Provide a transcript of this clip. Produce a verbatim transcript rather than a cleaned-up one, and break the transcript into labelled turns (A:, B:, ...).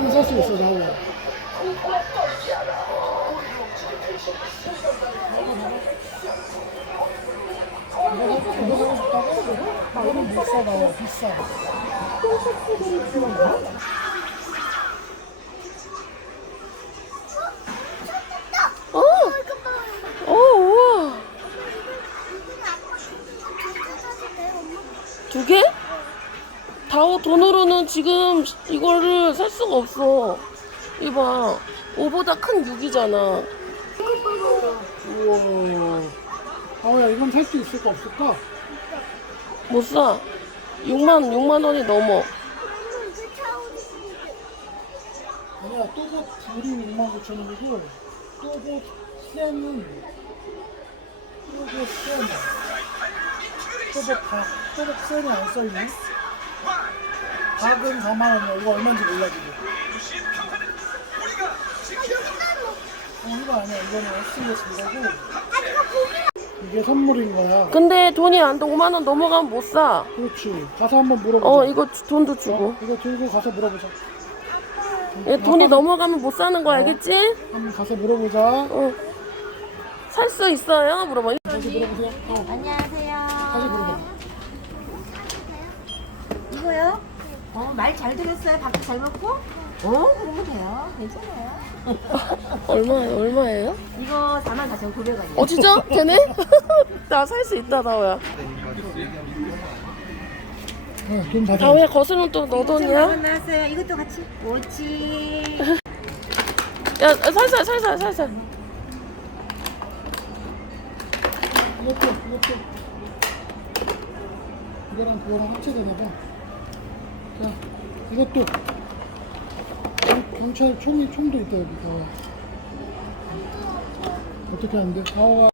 A: 하나 살 수 있어, 나오고. 이거 사- 이거 사고 싶다고? 이거는 못 사, 나 비싸.
B: 어! 어, 우와. 두 개? 다오 돈으로는 지금 이거를 살 수가 없어. 이봐. 오보다 큰 육이잖아.
A: 우와. 아우야, 이건 살 수 있을까, 없을까?
B: 못 사. 육만, 육만 원이 넘어.
A: 아니야, 또봇 둘이 육만 구천 원이고, 또봇 쌤은, 또봇 쌤. 또봇 박, 또봇 쌤이 안 써있네? 박은 사만 원이야. 이거 얼마인지 몰라, 지금. 어, 이거 아니야. 이거는 에스에스 이거고. 이게 선물인 거야.
B: 근데 돈이 안 돼. 오만 원 넘어가면 못 사.
A: 그렇지. 가서 한번 물어보자.
B: 어, 이거 주- 돈도 주고.
A: 어, 이거 들고 가서 물어보자.
B: 얘 돈이 넘어가면 못 사는 거 알겠지?
A: 한번 가서 물어보자.
B: 어. 살 수 있어요? 물어봐.
A: 다시 물어보세요. 어,
C: 안녕하세요.
A: 다시 물어봐.
C: 이거요? 어, 말 잘 들었어요? 밥도 잘 먹고? 어, 그러면 돼요. 괜찮아요.
B: 얼마, 얼마예요?
C: 이거 사만 사천구백 원이에요.
B: 어, 진짜? 되네? 나 살 수 있다, 다오야.
A: 어, 돈 받아.
B: 다오야, 거슬은 또 너 돈이야?
C: 나왔어요. 이것도 같이. 오치.
B: 야, 살살, 살살, 살살.
A: 이것도, 이것도. 이거랑 그거랑 합체되나봐. 자, 이것도. 경- 경찰 총이, 총도 있다, 여기. 다와. 어떻게 하는데? 다와가.